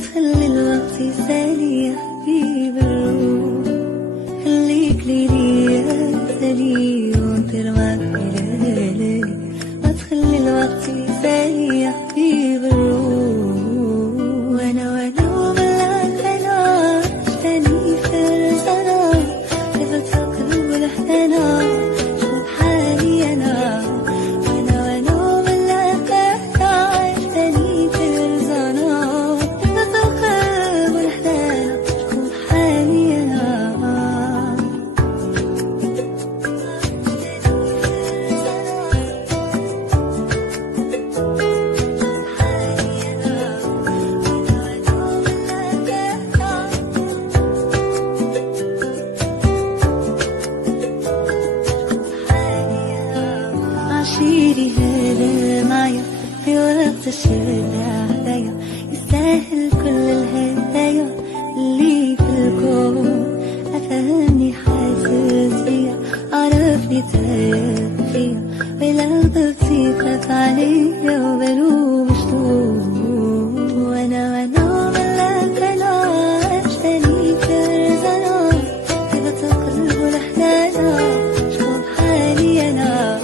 تخلي الوقت يسالي يا حبيب الروح. خليك ليلي يا سالي وانطر معك ليالي، ما تخلي الوقت يسالي يا حبيب الروح. وانا وملاك انا تاني فرزنا، كيف تفكر بالحنانا شوف حالي انا. وانا وملاك انا تاني فرزنا، كيف تفكر بالحنانا شوف حالي انا. عشيري هذا معايا في وقت الشدة عليا، يستاهل كل الهدايا اللي في الكون. أفهمني حاسس بيا، عرفني تايه فيا، ولو ضبطي خاف عليا وبلوم مشتوق. وانا ملاك انا اشتاني فرزنا، كيف تقلب الحنانا شوف حالي انا.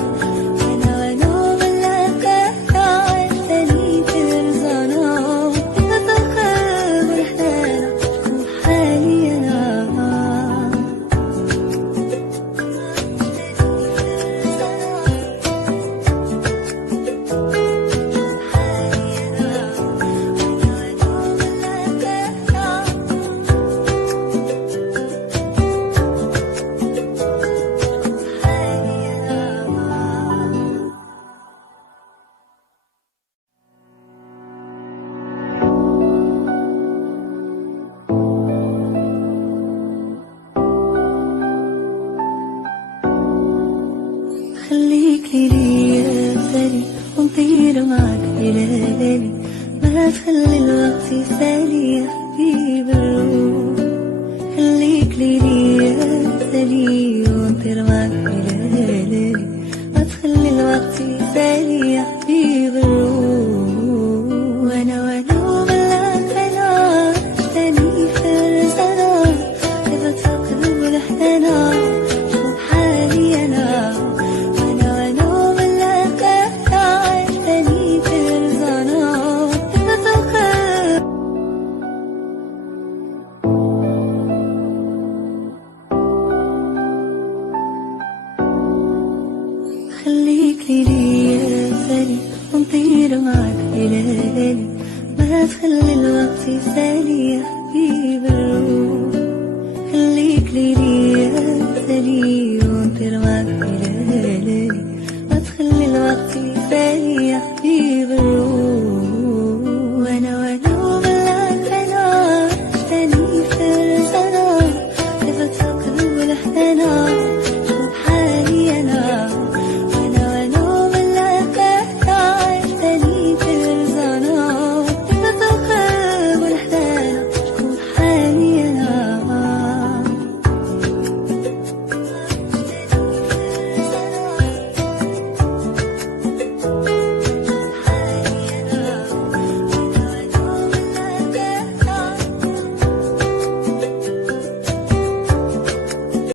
خليك ليلي يا سالي ونطير معك ليالي، ما تخلي الوقت يسالي يا حبيب الروح. خليك ليلي يا سالي ونطير معك ليالي، ما تخلي الوقت يسالي يا حبيب الروح. وانا وملاك انا اشتاني فرزنا، كيف تقلب الحنانا شوف حالي انا. خليك ليلي يا سالي ونطير معك ليالي، ما تخلي الوقت يسالي